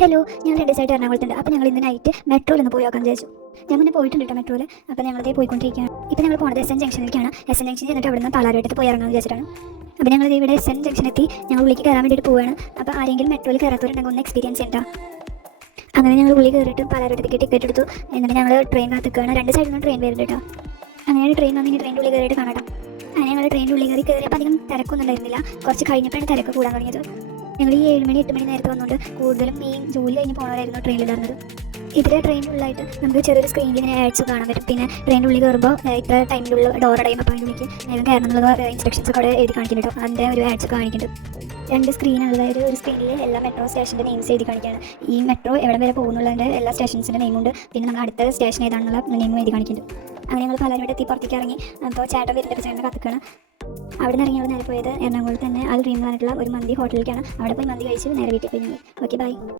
Hello, ഞങ്ങൾ 2 ദിവസമായിട്ട് എറണാകുളത്തുണ്ട്. അപ്പോൾ ഞങ്ങൾ ഇന്ന് നൈറ്റ് മെട്രോയിൽ ഒന്ന് പോയി നോക്കാൻ വിചാരിച്ചു. ഞാൻ മുന്നേ പോയിട്ടുണ്ട് കേട്ടോ മെട്രോയിൽ. അപ്പോൾ ഞങ്ങളിതേ പോയിക്കൊണ്ടിരിക്കുകയാണ്. ഇപ്പോൾ ഞങ്ങൾ പോകുന്നത് എസ് എൻ ജംഗ്ഷനിലേക്കാണ്. എസ് എൻ ജംഗ്ഷനിൽ ചെന്നിട്ട് അവിടെ നിന്ന് പാലാരിവട്ടത്ത് പോയി ഇറങ്ങാമെന്ന് വിചാരിച്ചിട്ടാണ്. അപ്പോൾ ഞങ്ങൾ ഇവിടെ എസ് എൻ ജംഗ്ഷനെത്തി ഞങ്ങൾ ഉള്ളിലേക്ക് കയറാൻ വേണ്ടിയിട്ട് പോവുകയാണ്. അപ്പോൾ ആരെങ്കിലും മെട്രോയിൽ കയറാത്തവരുണ്ടെങ്കിൽ ഒന്ന് എക്സ്പീരിയൻസ് ചെയ്യണ്ട. അങ്ങനെ ഞങ്ങൾ ഉള്ളിൽ കയറിയിട്ട് പാലാരിവട്ടത്തേക്ക് ടിക്കറ്റ് എടുത്തു. എന്നിട്ട് ഞങ്ങൾ ട്രെയിൻ കാത്തിക്കുകയാണ്. 2 സൈഡിൽ നിന്ന് ട്രെയിൻ വരുന്നുണ്ട് കേട്ടോ. അങ്ങനെ ട്രെയിൻ വന്നിട്ട് ട്രെയിനിൻ്റെ ഉള്ളിൽ കയറിയിട്ട് കാണാം. അങ്ങനെ ഞങ്ങൾ ട്രെയിനിൻ്റെ ഉള്ളിൽ കയറിയപ്പോൾ അധികം തിരക്കൊന്നും ഉണ്ടായിരുന്നില്ല. കുറച്ച് കഴിഞ്ഞപ്പോഴാണ് തിരക്ക് കൂടാൻ തുടങ്ങിയത്. ഞങ്ങൾ ഈ 7 മണി 8 മണി നേരത്തെ വന്നുകൊണ്ട് കൂടുതലും ഈ ജോലി കഴിഞ്ഞ് പോകുന്നവരായിരുന്നു ട്രെയിനിലുണ്ടായിരുന്നത്. ഇതിലെ ട്രെയിൻ ഉള്ളായിട്ട് നമുക്ക് ചെറിയൊരു സ്ക്രീനിൽ ഇങ്ങനെ ആഡ്സ് കാണാൻ പറ്റും. പിന്നെ ട്രെയിനിൻ്റെ ഉള്ളിൽ കയറുമ്പോൾ ഇത്ര ടൈമിലുള്ള ഡോർ അടയും. അപ്പോൾ അതിലേക്ക് വേഗം കയറണം എന്നുള്ള ഇൻസ്ട്രക്ഷൻസ് ഒക്കെ അവിടെ എഴുതി കാണിക്കുന്നുണ്ട്. അതിൻ്റെ ഒരു ആഡ്സ് ഒക്കെ കാണിക്കുന്നുണ്ട്. 2 സ്ക്രീനുള്ളതായത് ഒരു സ്ക്രീനിൽ എല്ലാ മെട്രോ സ്റ്റേഷൻ്റെ നെയിംസ് എഴുതി കാണിക്കുകയാണ്. ഈ മെട്രോ എവിടെ വരെ പോകുന്നുള്ളതിൻ്റെ എല്ലാ സ്റ്റേഷൻസിൻ്റെ നെയിമുണ്ട്. പിന്നെ നമ്മൾ അടുത്ത സ്റ്റേഷൻ ഏതാണെന്നുള്ള നെയിമും എഴുതി കാണിക്കുന്നുണ്ട്. അങ്ങനെ ഞങ്ങൾ പാലാരിവട്ടം എത്തി പുറത്തേക്ക് ഇറങ്ങി. അപ്പോൾ ചേട്ടൻ വരുന്നുണ്ട്. ചേട്ടനെ കത്തിക്കണം. അവിടെ നിന്ന് ഇറങ്ങി നേരെ പോയത് എറണാകുളത്ത് തന്നെ ഡ്രീം പറഞ്ഞിട്ടുള്ള ഒരു മന്തി ഹോട്ടലിലേക്കാണ്. അവിടെ പോയി മന്തി കഴിച്ച് നേരെ വീട്ടിൽ പോയി ഞങ്ങൾ. Okay, by.